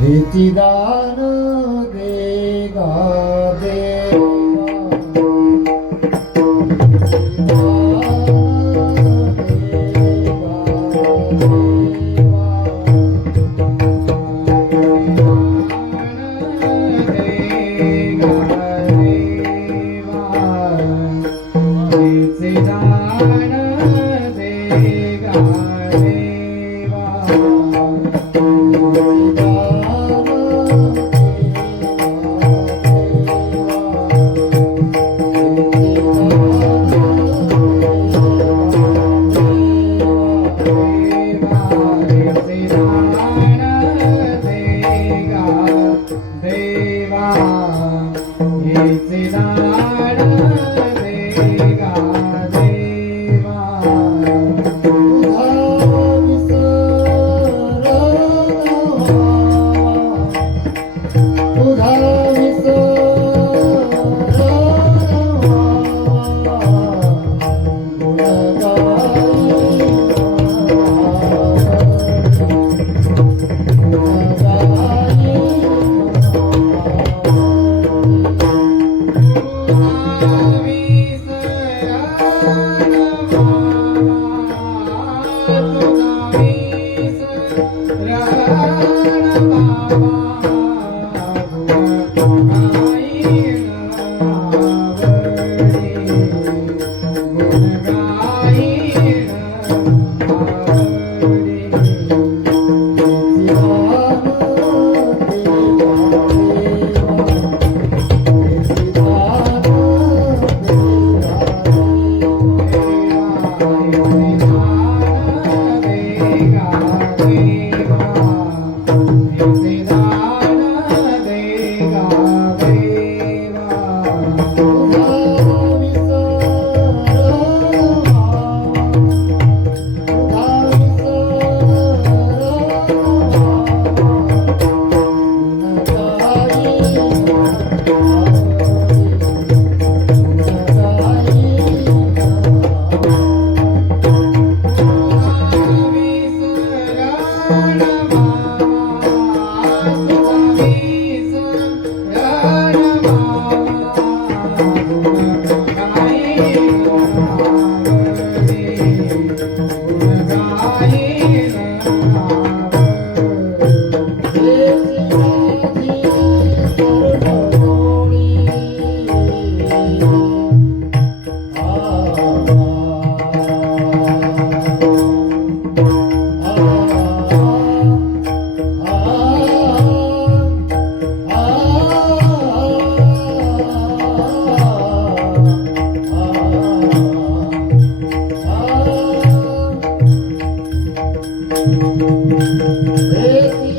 ভেতিদান দেবা দেব गाणे. Música Hey.